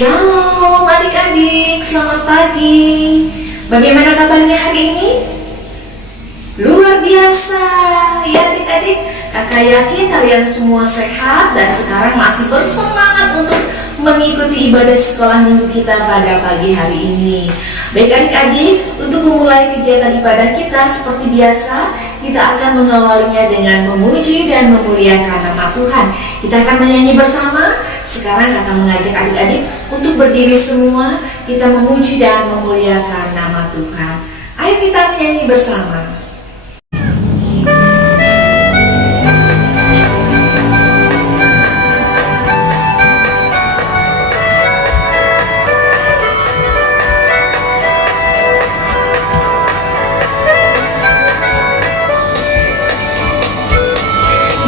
Shalom adik-adik, selamat pagi. Bagaimana kabarnya hari ini? Luar biasa ya adik-adik. Kakak yakin kalian semua sehat dan sekarang masih bersemangat untuk mengikuti ibadah sekolah minggu kita pada pagi hari ini. Baik adik-adik, untuk memulai kegiatan ibadah kita seperti biasa, kita akan mengawalinya dengan memuji dan memuliakan nama Tuhan. Kita akan menyanyi bersama. Sekarang kakak mengajak adik-adik untuk berdiri semua. Kita memuji dan memuliakan nama Tuhan. Ayo kita menyanyi bersama.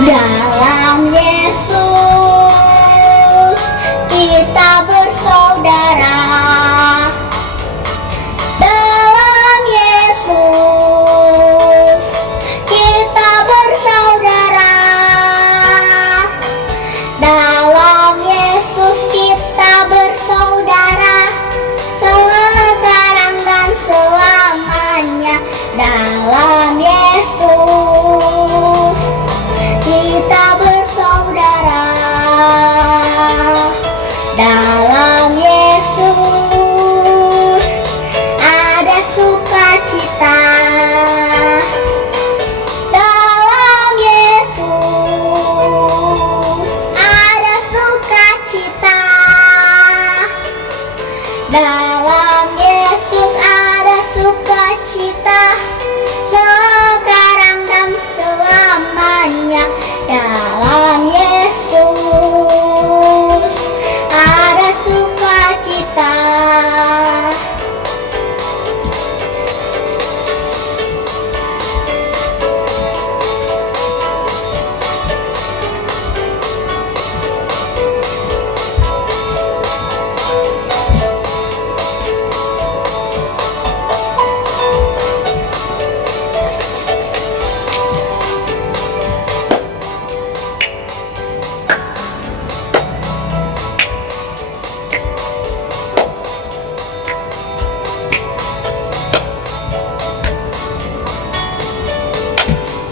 Dalam Yesus kita bersaudara. Dalam Yesus kita bersaudara. Dalam Yesus kita bersaudara, sekarang dan selamanya. Dalam Yesus kita bersaudara. Dalam Yesus ada sukacita. Dalam Yesus ada sukacita. Dalam Yesus ada sukacita, sekarang dan selamanya. Dalam Yesus ada sukacita.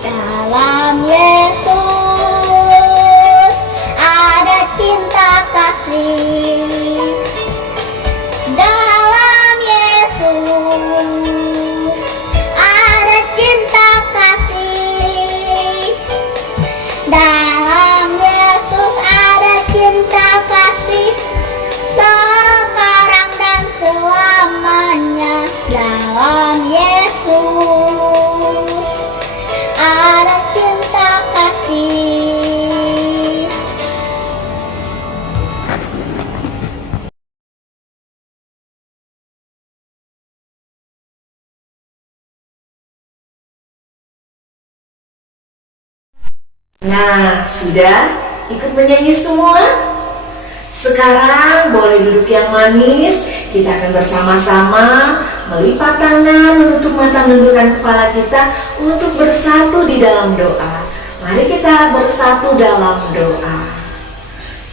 Dalam Yesus ada cinta kasih. Dalam Yesus ada cinta kasih. Dalam Yesus ada cinta kasih, sekarang dan selamanya. Dalam Yesus ada cinta kasih. Nah, sudah ikut menyanyi semua? Sekarang boleh duduk yang manis. Kita akan bersama-sama melipat tangan, menutup mata, menundukkan kepala kita untuk bersatu di dalam doa. Mari kita bersatu dalam doa.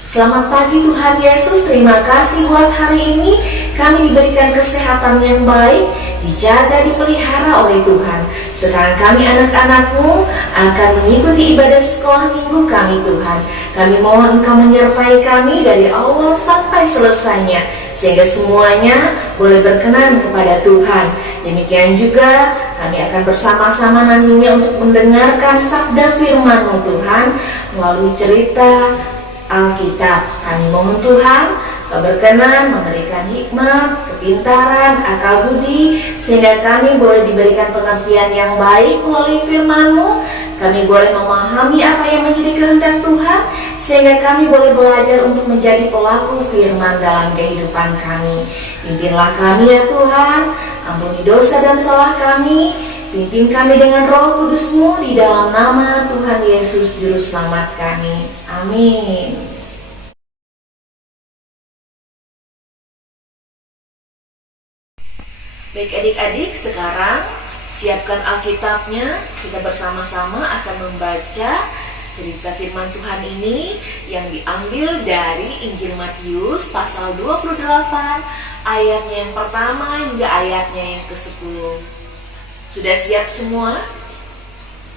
Selamat pagi Tuhan Yesus, terima kasih buat hari ini. Kami diberikan kesehatan yang baik, dijaga, dipelihara oleh Tuhan. Sekarang kami anak-anak-Mu akan mengikuti ibadah sekolah minggu kami Tuhan. Kami mohon Engkau menyertai kami dari awal sampai selesainya, sehingga semuanya boleh berkenan kepada Tuhan. Demikian juga kami akan bersama-sama nantinya untuk mendengarkan sabda firman-Mu Tuhan melalui cerita Alkitab. Kami mohon Tuhan Kau berkenan memberikan hikmat, kepintaran, akal budi, sehingga kami boleh diberikan pengertian yang baik melalui firman-Mu. Kami boleh memahami apa yang menjadi kehendak Tuhan, sehingga kami boleh belajar untuk menjadi pelaku firman dalam kehidupan kami. Pimpinlah kami ya Tuhan, ampuni dosa dan salah kami, pimpin kami dengan Roh Kudus-Mu di dalam nama Tuhan Yesus Juru Selamat kami. Amin. Baik adik-adik, sekarang siapkan Alkitabnya. Kita bersama-sama akan membaca cerita firman Tuhan ini yang diambil dari Injil Matius pasal 28 ayatnya yang pertama hingga ayatnya yang ke-10. Sudah siap semua?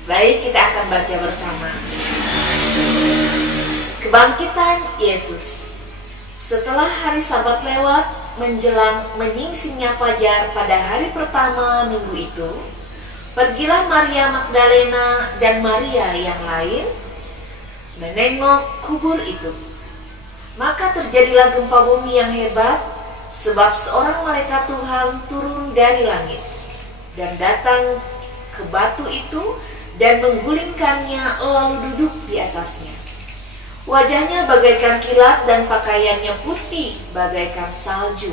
Baik, kita akan baca bersama. Kebangkitan Yesus. Setelah hari Sabat lewat, menjelang menyingsingnya fajar pada hari pertama minggu itu, pergilah Maria Magdalena dan Maria yang lain menengok kubur itu. Maka terjadilah gempa bumi yang hebat, sebab seorang malaikat Tuhan turun dari langit dan datang ke batu itu dan menggulingkannya lalu duduk di atasnya. Wajahnya bagaikan kilat dan pakaiannya putih bagaikan salju.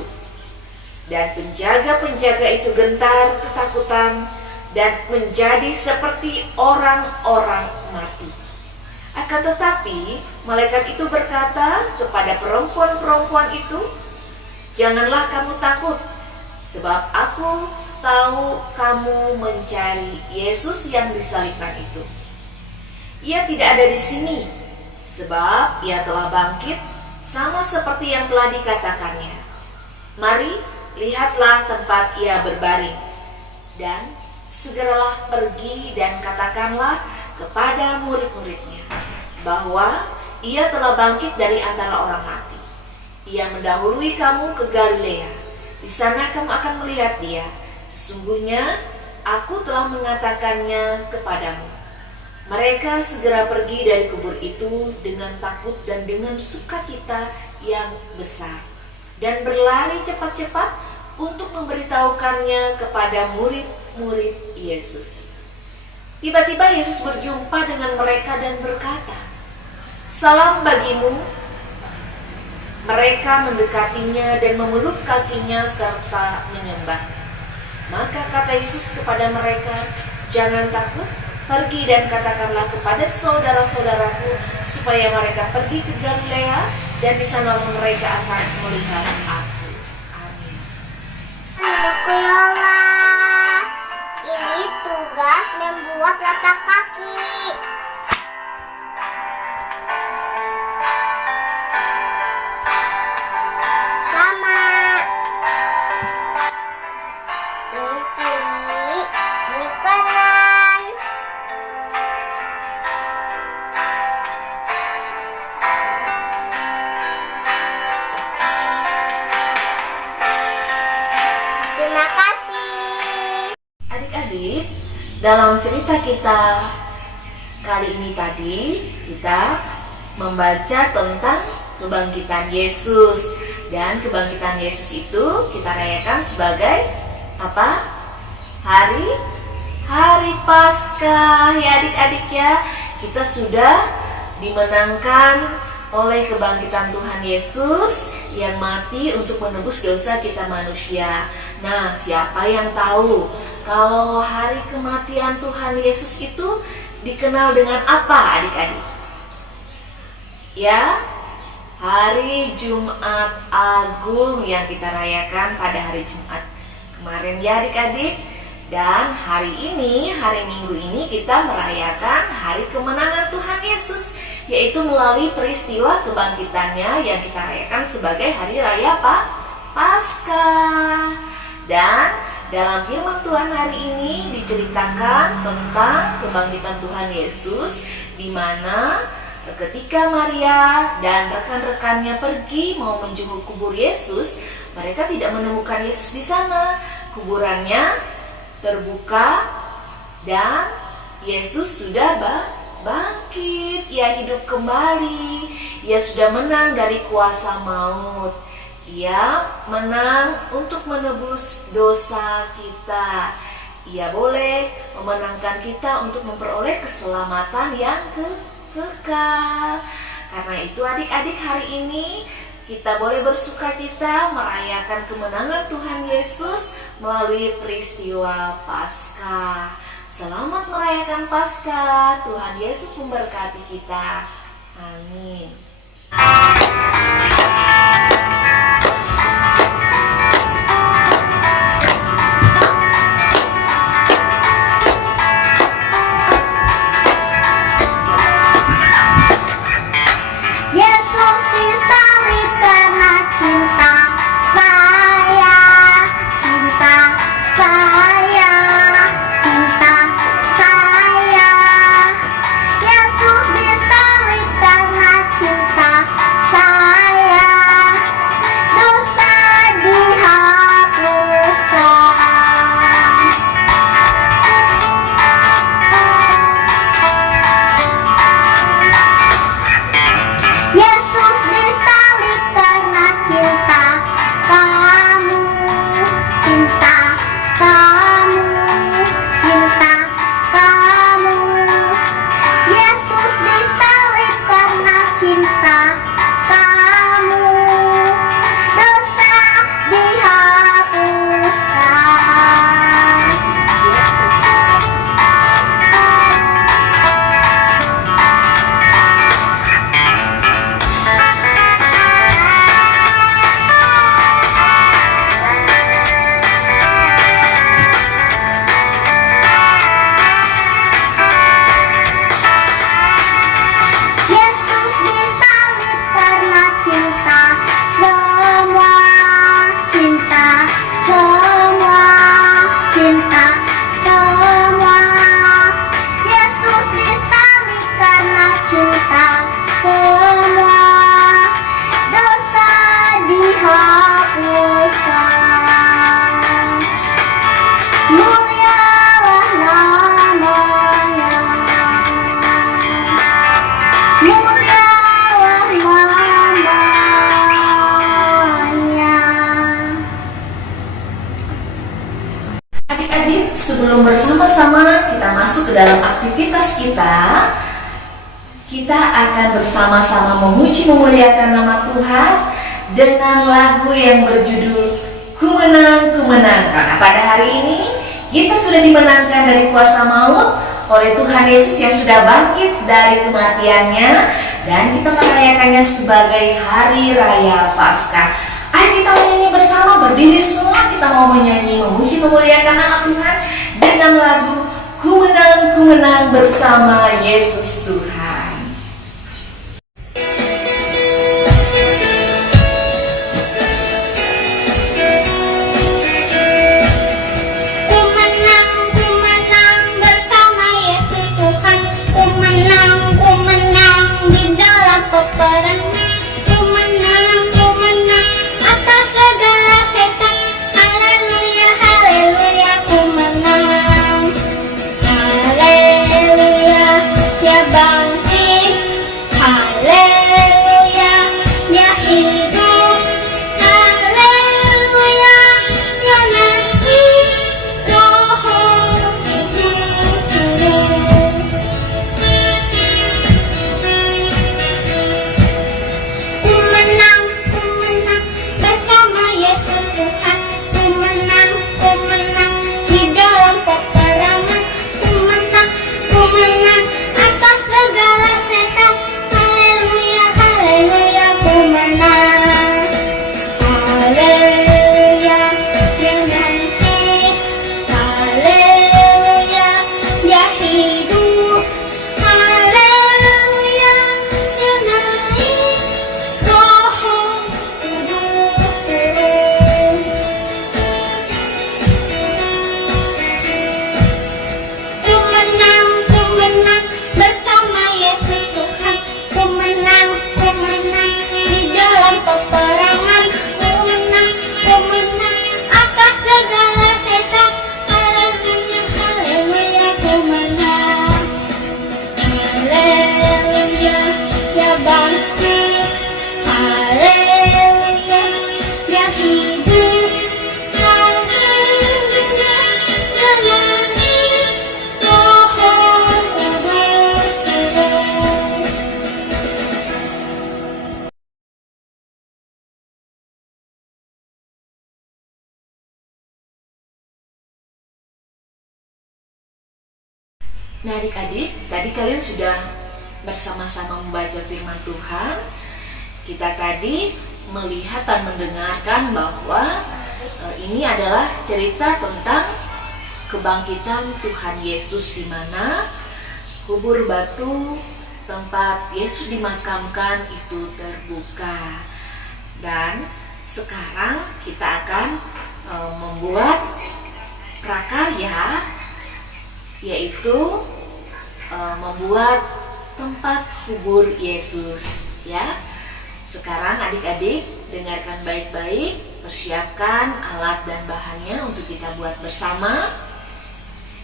Dan penjaga-penjaga itu gentar ketakutan dan menjadi seperti orang-orang mati. Akan tetapi malaikat itu berkata kepada perempuan-perempuan itu, "Janganlah kamu takut, sebab aku tahu kamu mencari Yesus yang disalibkan itu. Ia tidak ada di sini, sebab ia telah bangkit sama seperti yang telah dikatakannya. Mari, lihatlah tempat ia berbaring, dan segeralah pergi dan katakanlah kepada murid-muridnya bahwa ia telah bangkit dari antara orang mati. Ia mendahului kamu ke Galilea. Di sana kamu akan melihat dia. Sesungguhnya aku telah mengatakannya kepadamu." Mereka segera pergi dari kubur itu dengan takut dan dengan sukacita yang besar, dan berlari cepat-cepat untuk memberitahukannya kepada murid-murid Yesus. Tiba-tiba Yesus berjumpa dengan mereka dan berkata, "Salam bagimu." Mereka mendekatinya dan memeluk kakinya serta menyembah. Maka kata Yesus kepada mereka, "Jangan takut, pergi dan katakanlah kepada saudara-saudaraku supaya mereka pergi ke Galilea, dan di sana mereka akan melihat aku." Amin. Anakku Yola, ini tugas membuat lapak kaki. Sama. Ini kiri, ini kanan. Terima kasih. Adik-adik, dalam cerita kita kali ini tadi, kita membaca tentang kebangkitan Yesus. Dan kebangkitan Yesus itu kita rayakan sebagai apa? Hari Paskah ya adik-adik ya. Kita sudah dimenangkan oleh kebangkitan Tuhan Yesus yang mati untuk menebus dosa kita manusia. Nah, siapa yang tahu kalau hari kematian Tuhan Yesus itu dikenal dengan apa adik-adik? Ya, Hari Jumat Agung yang kita rayakan pada hari Jumat kemarin ya adik-adik. Dan hari ini, hari Minggu ini kita merayakan hari kemenangan Tuhan Yesus, yaitu melalui peristiwa kebangkitannya yang kita rayakan sebagai hari raya Paskah. Dan dalam firman Tuhan hari ini diceritakan tentang kebangkitan Tuhan Yesus, di mana ketika Maria dan rekan-rekannya pergi mau menjenguk kubur Yesus, mereka tidak menemukan Yesus di sana. Kuburannya terbuka dan Yesus sudah bangkit. Ia hidup kembali. Ia sudah menang dari kuasa maut. Ia menang untuk menebus dosa kita. Ia boleh memenangkan kita untuk memperoleh keselamatan yang kekal. Karena itu adik-adik, hari ini kita boleh bersukacita merayakan kemenangan Tuhan Yesus melalui peristiwa Paskah. Selamat merayakan Paskah. Tuhan Yesus memberkati kita. Amin. bersama-sama kita masuk ke dalam aktivitas kita akan bersama-sama memuji memuliakan nama Tuhan dengan lagu yang berjudul Ku Menang, Ku Menang. Karena pada hari ini kita sudah dimenangkan dari kuasa maut oleh Tuhan Yesus yang sudah bangkit dari kematiannya, dan kita merayakannya sebagai hari raya Paskah. Ayo kita menyanyi bersama, berdiri semua, kita mau menyanyi memuji memuliakan nama Tuhan dengan lagu Ku Menang bersama Yesus Tuhan. Nah adik-adik, tadi kalian sudah bersama-sama membaca firman Tuhan. Kita tadi melihat dan mendengarkan bahwa ini adalah cerita tentang kebangkitan Tuhan Yesus, di mana kubur batu tempat Yesus dimakamkan itu terbuka. Dan sekarang kita akan membuat prakarya, yaitu membuat tempat kubur Yesus, ya. Sekarang adik-adik dengarkan baik-baik, persiapkan alat dan bahannya untuk kita buat bersama.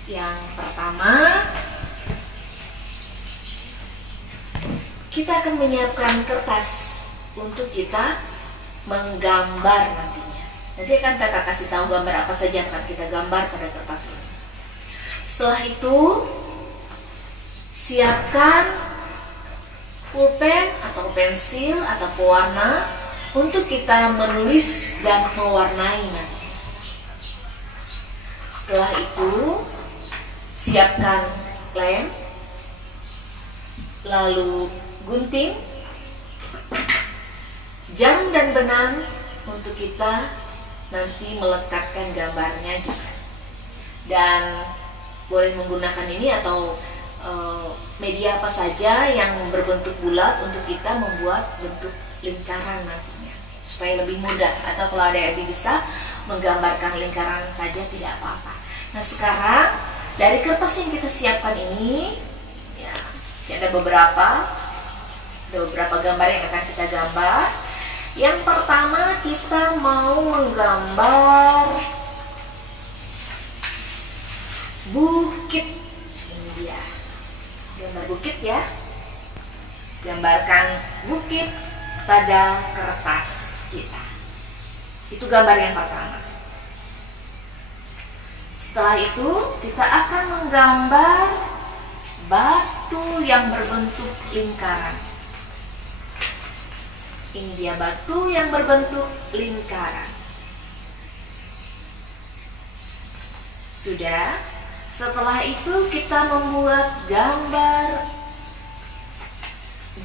Yang pertama, kita akan menyiapkan kertas untuk kita menggambar nantinya. Nanti akan kakak kasih tahu gambar apa saja yang akan kita gambar pada kertas ini. Setelah itu, siapkan pulpen atau pensil atau pewarna untuk kita menulis dan mewarnai nanti. Setelah itu, siapkan lem, lalu gunting, jarum dan benang untuk kita nanti meletakkan gambarnya gitu. Dan boleh menggunakan ini atau media apa saja yang berbentuk bulat untuk kita membuat bentuk lingkaran nantinya, supaya lebih mudah. Atau kalau ada yang bisa menggambarkan lingkaran saja tidak apa-apa. Nah sekarang dari kertas yang kita siapkan ini, ya ada beberapa gambar yang akan kita gambar. Yang pertama kita mau menggambar bukit. Ini dia gambar bukit ya. Gambarkan bukit pada kertas kita. Itu gambar yang pertama. Setelah itu kita akan menggambar batu yang berbentuk lingkaran. Ini dia batu yang berbentuk lingkaran. Sudah. Setelah itu kita membuat gambar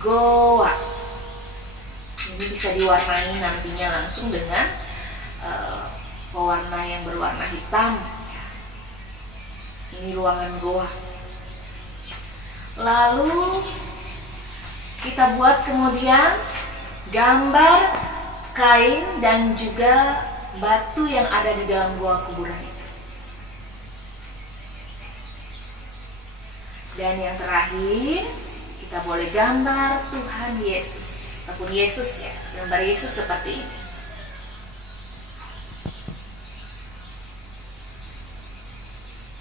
goa. Ini bisa diwarnai nantinya langsung dengan pewarna yang berwarna hitam. Ini ruangan goa. Lalu kita buat kemudian gambar kain dan juga batu yang ada di dalam goa kuburan itu. Dan yang terakhir, kita boleh gambar Tuhan Yesus ataupun Yesus ya, gambar Yesus seperti ini.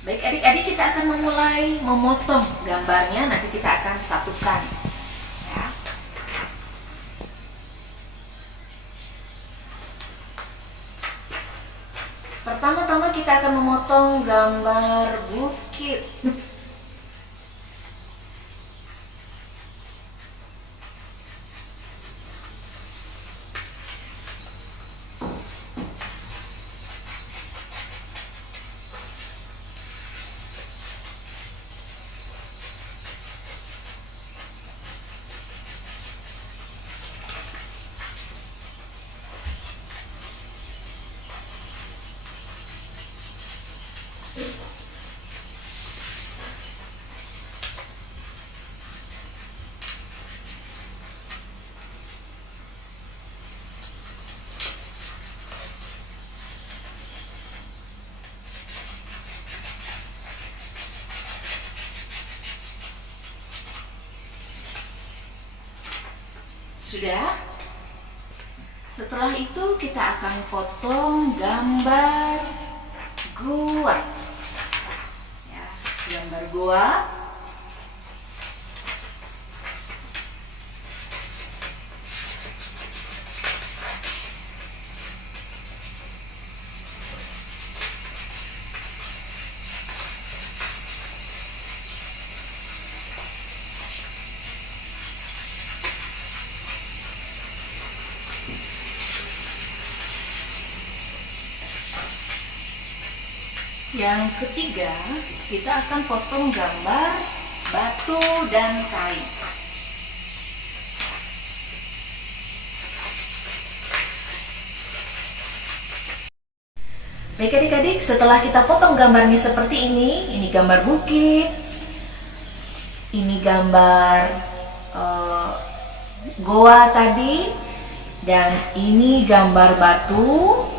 Baik adik-adik, kita akan memulai memotong gambarnya, nanti kita akan satukan ya. Pertama-tama kita akan memotong gambar bukit. Sudah. Setelah itu kita akan potong gambar goa. Ya, gambar goa. Yang ketiga, kita akan potong gambar batu dan kain. Baik adik-adik, setelah kita potong gambarnya seperti ini gambar bukit, ini gambar goa tadi, dan ini gambar batu,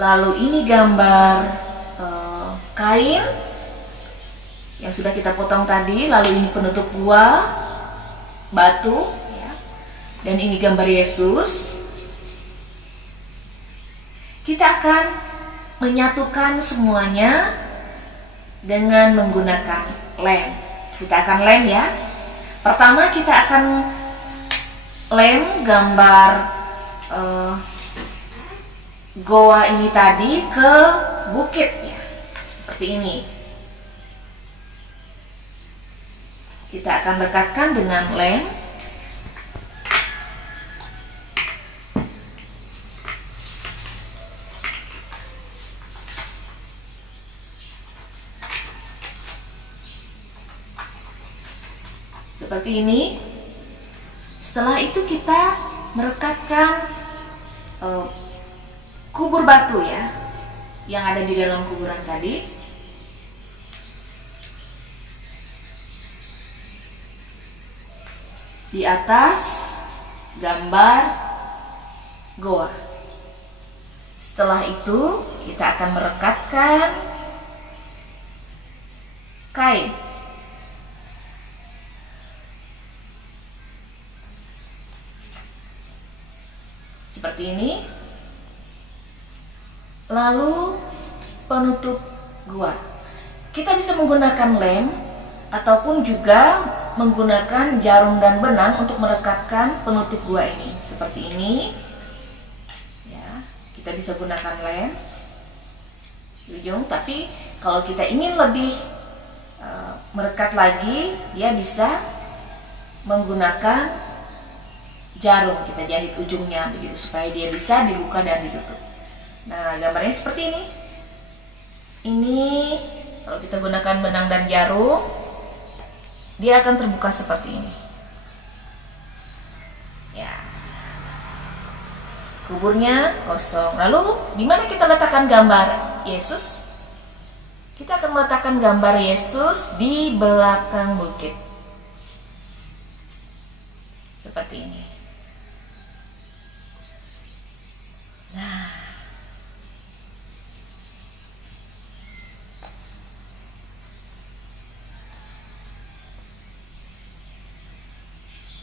lalu ini gambar kain yang sudah kita potong tadi, lalu ini penutup gua batu ya. Dan ini gambar Yesus. Kita akan menyatukan semuanya dengan menggunakan lem. Kita akan lem ya. Pertama kita akan lem gambar goa ini tadi ke bukit ya. Seperti ini. Kita akan dekatkan dengan lem. Seperti ini. Setelah itu kita merekatkan kubur batu ya, yang ada di dalam kuburan tadi. Di atas gambar goa. Setelah itu kita akan merekatkan kain. Seperti ini. Lalu penutup gua. Kita bisa menggunakan lem ataupun juga menggunakan jarum dan benang untuk merekatkan penutup gua ini. Seperti ini. Ya, kita bisa gunakan lem. di ujung. Tapi kalau kita ingin lebih merekat lagi, dia bisa menggunakan jarum, kita jahit ujungnya begitu supaya dia bisa dibuka dan ditutup. Nah, gambarnya seperti ini. Ini kalau kita gunakan benang dan jarum, dia akan terbuka seperti ini. Ya. Kuburnya kosong. Lalu di mana kita letakkan gambar Yesus? Kita akan meletakkan gambar Yesus di belakang bukit. Seperti ini. Nah,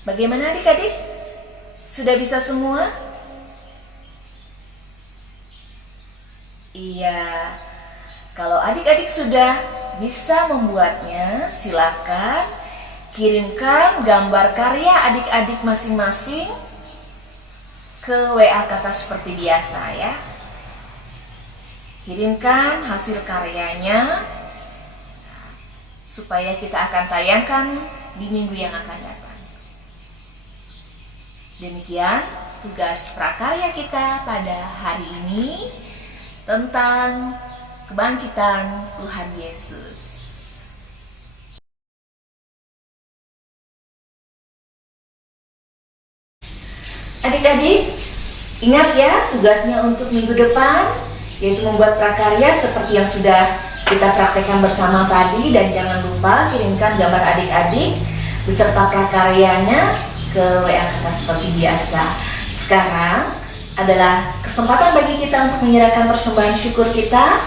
bagaimana adik-adik? Sudah bisa semua? Iya. Kalau adik-adik sudah bisa membuatnya, silakan kirimkan gambar karya adik-adik masing-masing ke WA Kakak seperti biasa ya. Kirimkan hasil karyanya supaya kita akan tayangkan di minggu yang akan datang. Demikian tugas prakarya kita pada hari ini tentang kebangkitan Tuhan Yesus. Adik-adik, ingat ya tugasnya untuk minggu depan, yaitu membuat prakarya seperti yang sudah kita praktekkan bersama tadi. Dan jangan lupa kirimkan gambar adik-adik beserta prakaryanya ke WA Kakak seperti biasa. Sekarang adalah kesempatan bagi kita untuk menyerahkan persembahan syukur kita.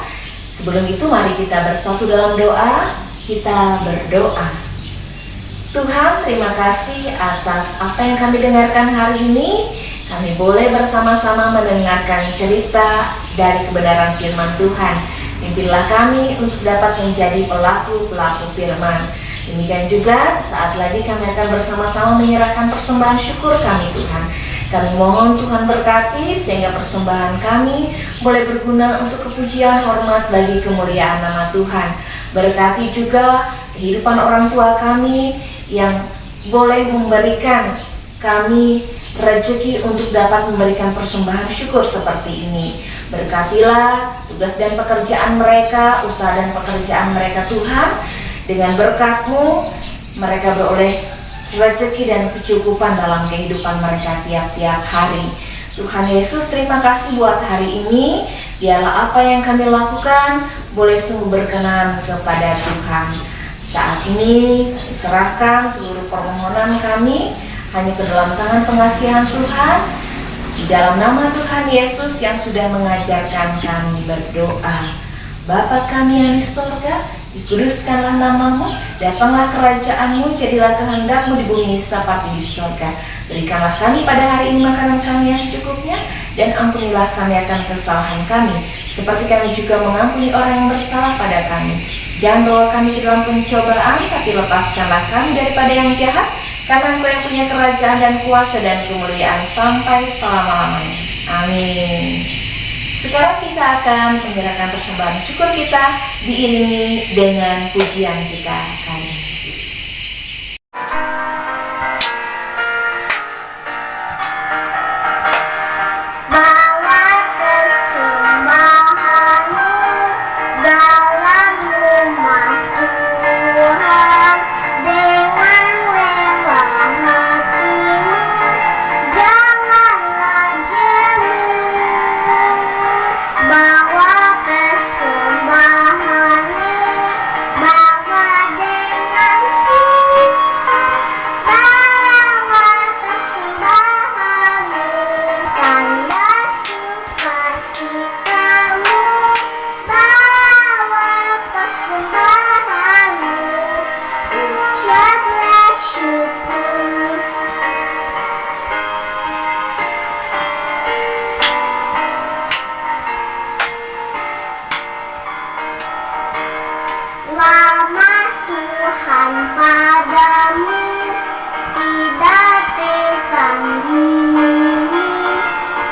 Sebelum itu mari kita bersatu dalam doa. Kita berdoa. Tuhan, terima kasih atas apa yang kami dengarkan hari ini. Kami boleh bersama-sama mendengarkan cerita dari kebenaran firman Tuhan. Pimpinlah kami untuk dapat menjadi pelaku-pelaku firman. Demikian juga sesaat lagi kami akan bersama-sama menyerahkan persembahan syukur kami Tuhan. Kami mohon Tuhan berkati sehingga persembahan kami boleh berguna untuk kepujian hormat bagi kemuliaan nama Tuhan. Berkati juga kehidupan orang tua kami yang boleh memberikan kami rezeki untuk dapat memberikan persembahan syukur seperti ini. Berkatilah tugas dan pekerjaan mereka, usaha dan pekerjaan mereka Tuhan. Dengan berkat-Mu mereka beroleh rezeki dan kecukupan dalam kehidupan mereka tiap-tiap hari. Tuhan Yesus, terima kasih buat hari ini. Biarlah apa yang kami lakukan boleh sungguh berkenan kepada Tuhan. Saat ini diserahkan seluruh permohonan kami hanya ke dalam tangan pengasihan Tuhan. Di dalam nama Tuhan Yesus yang sudah mengajarkan kami berdoa. Bapa kami yang di surga, dikuduskanlah namamu, datanglah kerajaan-Mu, jadilah kehendak-Mu di bumi seperti di surga. Berikanlah kami pada hari ini makanan kami yang secukupnya, dan ampunilah kami akan kesalahan kami, seperti kami juga mengampuni orang yang bersalah pada kami. Jangan bawa kami ke dalam pencobaan, tapi lepaskanlah kami daripada yang jahat, karena Engkau yang punya kerajaan dan kuasa dan kemuliaan sampai selama-lamanya. Amin. Sekarang kita akan menyerahkan persembahan syukur kita diiringi dengan pujian kita kali ini.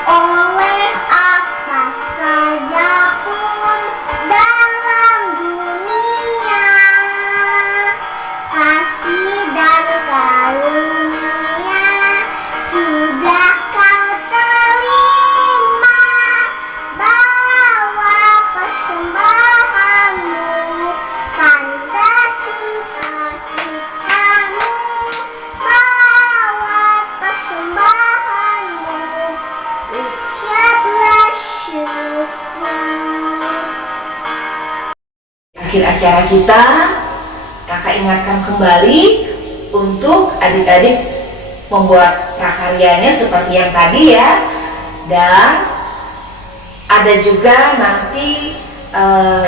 Oleh apa saja pun acara kita, kakak ingatkan kembali untuk adik-adik membuat prakaryanya seperti yang tadi ya. Dan ada juga nanti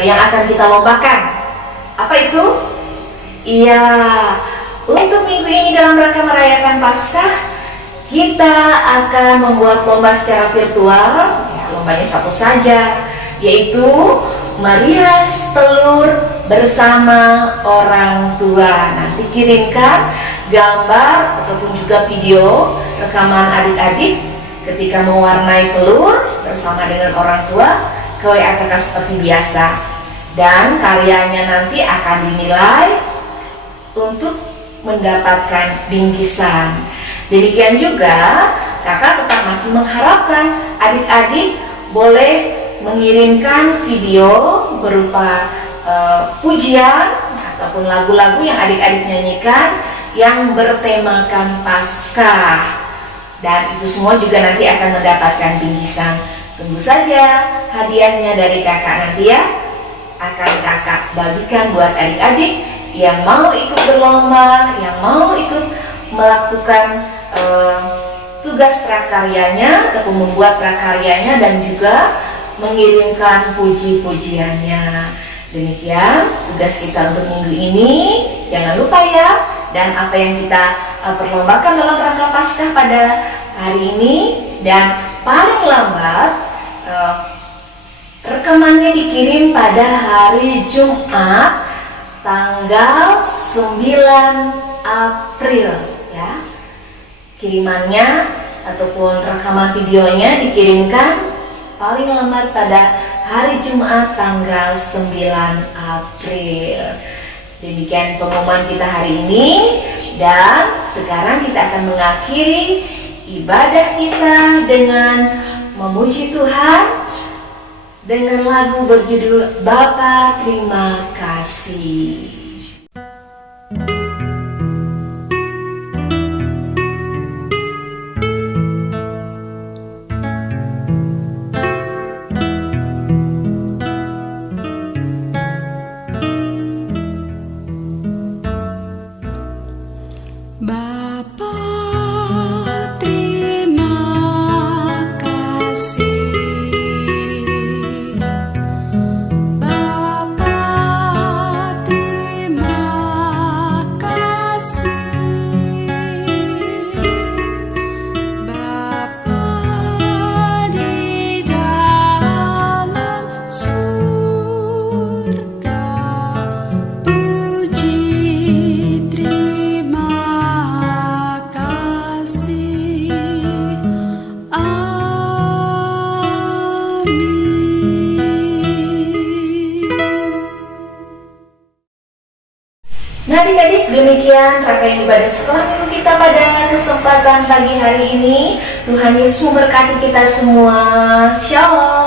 yang akan kita lombakan. Apa itu? Iya, untuk minggu ini dalam rangka merayakan Paskah, kita akan membuat lomba secara virtual. Ya, lombanya satu saja, yaitu merias telur bersama orang tua. Nanti kirimkan gambar ataupun juga video rekaman adik-adik ketika mewarnai telur bersama dengan orang tua ke WA kakak seperti biasa. Dan karyanya nanti akan dinilai untuk mendapatkan bingkisan. Demikian juga kakak tetap masih mengharapkan adik-adik boleh mengirimkan video berupa pujian ataupun lagu-lagu yang adik-adik nyanyikan yang bertemakan Paskah. Dan itu semua juga nanti akan mendapatkan bingkisan. Tunggu saja hadiahnya dari kakak nanti ya. Akan kakak bagikan buat adik-adik yang mau ikut berlomba, yang mau ikut melakukan tugas prakaryanya ataupun membuat prakaryanya dan juga mengirimkan puji-pujiannya. Demikian tugas kita untuk minggu ini. Jangan lupa ya. Dan apa yang kita perlombakan dalam rangka Paskah pada hari ini, dan paling lambat rekamannya dikirim pada hari Jumat tanggal 9 April ya. Kirimannya ataupun rekaman videonya dikirimkan paling lambat pada hari Jumat tanggal 9 April. Demikian pengumuman kita hari ini, dan sekarang kita akan mengakhiri ibadah kita dengan memuji Tuhan dengan lagu berjudul Bapa Terima Kasih. Bapa, terima kasih. Bapa, terima kasih. Bapa di dalam surga, puji terima kasih. Nah adik-adik, demikian rangkaian ibadah sekolah minggu kita pada kesempatan pagi hari ini. Tuhan Yesus memberkati kita semua. Shalom.